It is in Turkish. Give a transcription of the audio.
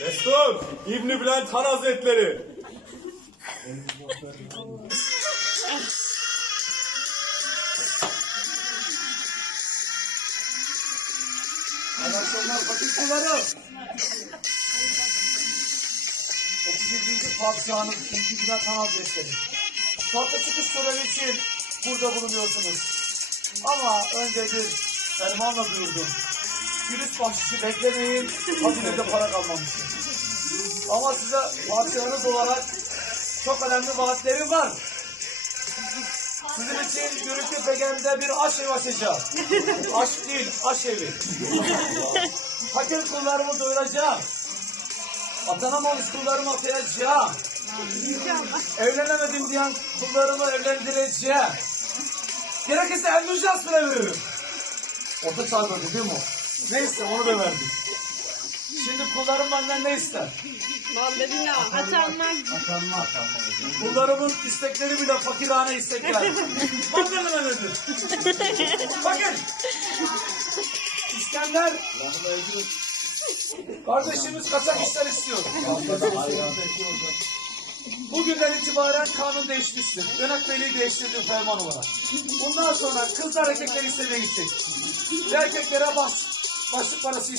Destur, İbn Bülent Han Hazretleri. Arkadaşlar fakir kulları. 37. Padişah'ın 2. Bülent Han Hazretleri. Tahta çıkış töreni için burada bulunuyorsunuz. Ama önce bir fermanla duyurdum. Gülüş bahşişi beklemeyin, hazinede para kalmamıştır. Ama size padişahınız olarak çok önemli vaatlerim var. Sizin için Gürültü Pegen'de bir aş evi açacağım. Aşk değil, aş evi. Fakir kullarımı doyuracağım. Atanamamış kullarımı atayacağım. Evlenemedim diyen kullarımı evlendireceğim. Gerekirse emniyet bile veririm. Orta çağda değil mi o? Neyse onu da verdim. Şimdi kullarım benden ne ister? Mandalina, atanmak. Kullarımın istekleri bile fakirhane istekler. Mandalina nedir? Bakın. İskender. Kardeşimiz kaçak işler istiyor. Bugünden itibaren kanun değişmiştir. Yönetmeliği değiştirdi ferman olarak. Bundan sonra kızlar erkekler istemeye gidecek. Erkeklere baş, Mas para se